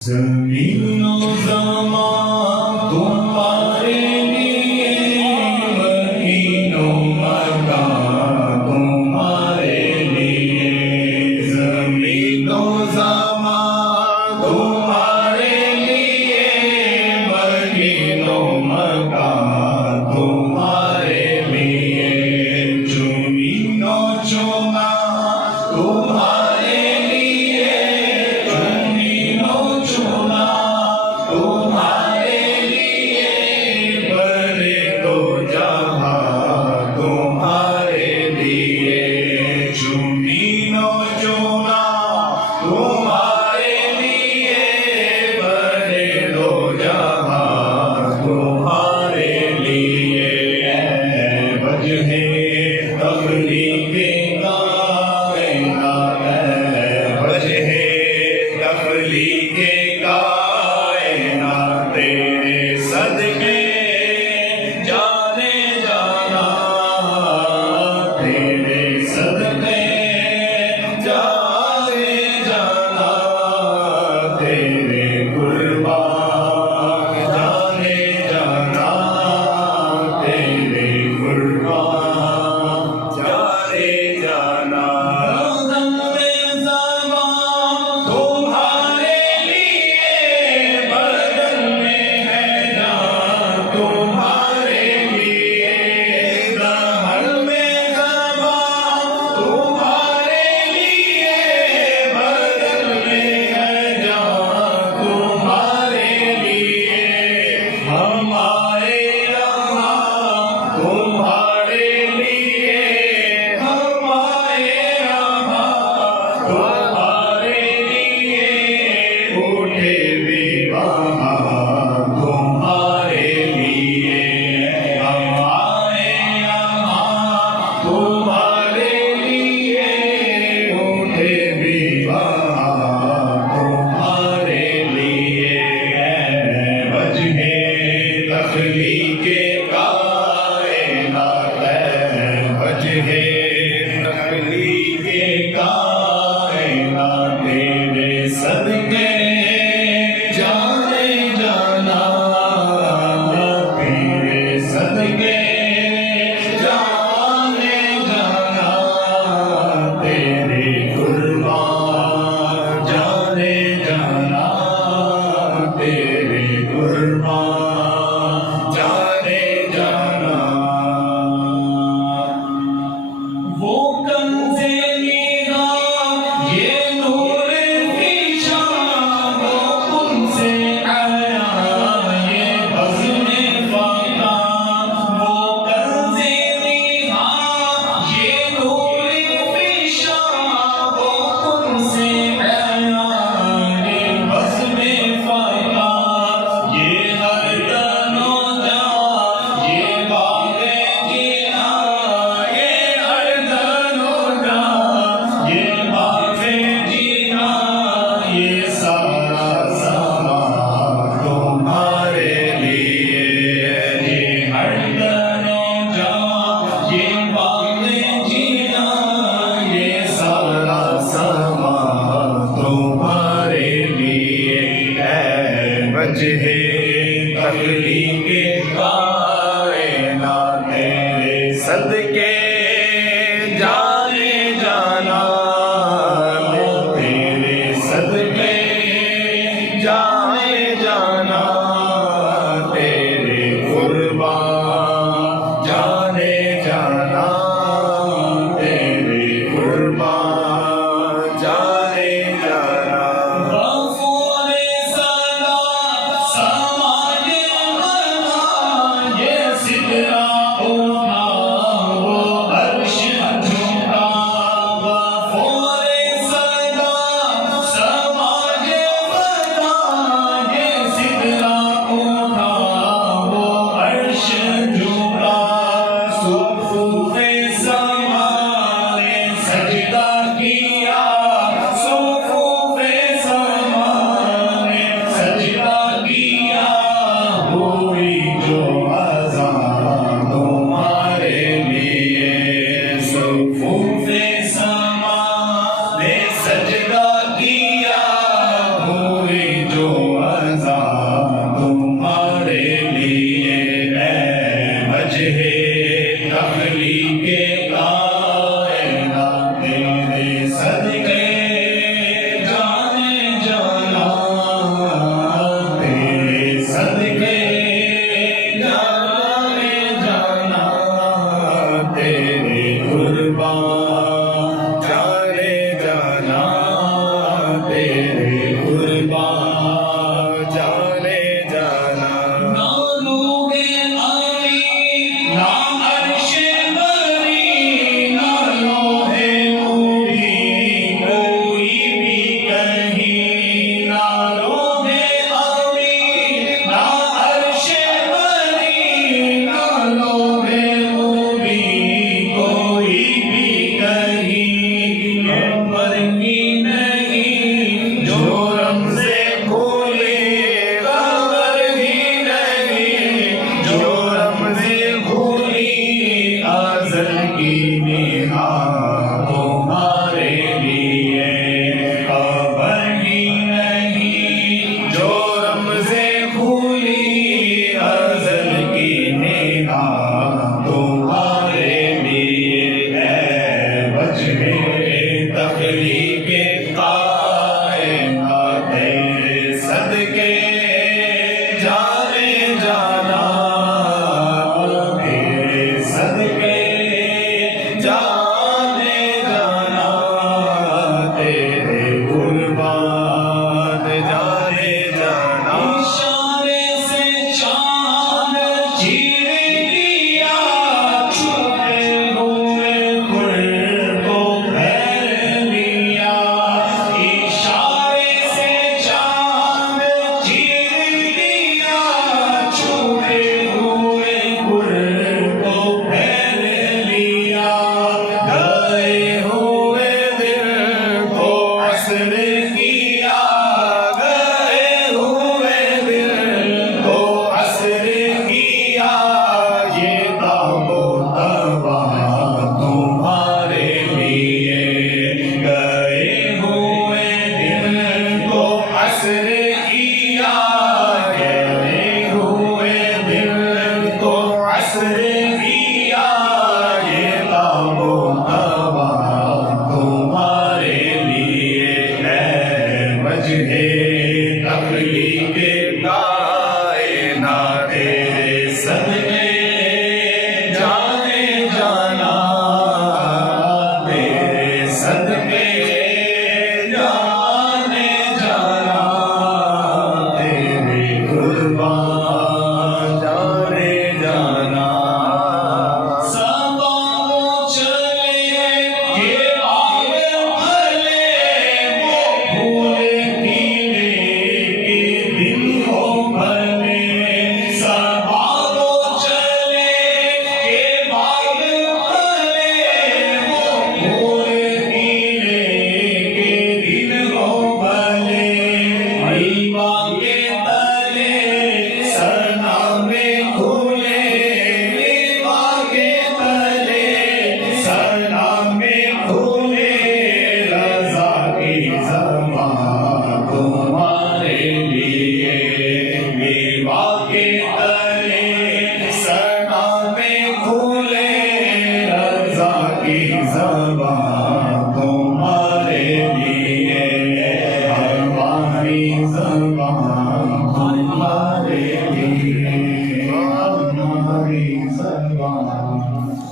ज़मीनो ज़मान तुम्हारे लिए, मकीनो मकान तुम्हारे लिए। ज़मीनो ज़मान तुम्हारे लिए, मकीनो मकान तुम्हारे लिए। ज़मीनो चुना तुम्हारे लिए, ज़मीनो चुना तुम्हारे लिए, बड़े तो जहां तुम्हारे लिए। ज़मीनो चुना तुम्हारे लिए, बड़े तो जहां तुम्हारे लिए। वजह तखलीक़े कायनात, वजह तखलीक़े कायनात, तेरे सदके जाने जाना, तेरे सदके जाने जाना, तेरे कुर्बान जाने जाना, तेरे कुर्बान जाने जाना। तुम्हारे लिए बदन में है जान, तुम्हारे लिए दहन में ज़बान, तुम्हारे लिए बदन में है जान, तुम्हारे लिए हम आए यहाँ, तुम्हारे लिए हम आए यहाँ, तुम्हारे लिए उठे भी वहाँ, तुम्हारे लिए हम आए यहाँ, तुम्हारे लिए उठे भी वहाँ, तुम्हारे लिए। वजह तखलीक़े कायनात, वजह तखलीक़े कायनात, तेरे सदके जाने जाना, तेरे सदके जाने जाना, तेरे कुर्बान जाने जाना, तेरे कुर्बान जाने जाना। वो कंज़े निगाह ये नूर फ़िशान, वो उनसे आया ये बज़्म-ए फ़ाक़ान। वो कंज़े निगाह ये नूर फ़िशान, वो उनसे आया ये बज़्म-ए फ़ाक़ान। ये हर तनो जान ये बाग़े जीना, ये हर तनो जान ये बाग़े जीना, ये सारा सामान तुम्हारे लिए। ये हर तनो जान ये बाग़े जीना, ये सारा सामान तुम्हारे लिए है। वजह तखलीक़े कायनात, तेरे सदके जाने जाना, तेरे सदके जाने जाना, तेरे कुर्बान जाने जाना, तेरे कुर्बान जाने जाना। गफ़ूर सदा समाये मना, ये सिदरा उठा वो अर्श झुका। गफ़ूर सदा समाये मना, कुर्बान जाने जाना ना लोगे आरी ना अर्शे बरी ना लोहे नूरी कोई भी कहीं ना लोगे आरी ना अर्शे बरी ना लोहे नूरी कोई भी कहीं पर की नहीं जो रमज़े खोले खबर ही नहीं जो रमज़े खोली अज़ल की निहार तुम्हारे लिए खबर ही नहीं जो रमज़े खोली अज़ल की निहार तुम्हारे लिए है वजह तखलीक़ कायनात सदके जाने जाना तेरे सदके जाने जाना तेरे कुर्बान जाने जाना इशारे से चांद चीर दिया छुपे हुए खुल को फेर लिया इशारे से चांद चीर दिया छुपे हुए खुल को फेर लिया गए हुए दिल को असर किया गए हुए दिल को असर किया ये ताबो तबा तुम्हारे लिए गए हुए दिल को असर किया गए हुए दिल को असर किया ये ताबो तबा तुम्हारे लिए है वजह तखलीक़ कायनात सदके जाने जाना तेरे सदके जाने जाना तेरे कुर्बान जाने जाना सबाओ चले ये बाग भले वो फूल खिले के दिन हो भले सबाओ चले ये बाग भले वो फूल खिले के दिन हो भले हलवा के तले सरनामे खुले हलवा के तले सरनामे खुले रज़ा की ज़बान तुम्हारे लिए हलवा के तले सरनामे खुले रज़ा की ज़बान तुम्हारे लिए हमारी ज़बान तुम्हारे लिए हमारी ज़बान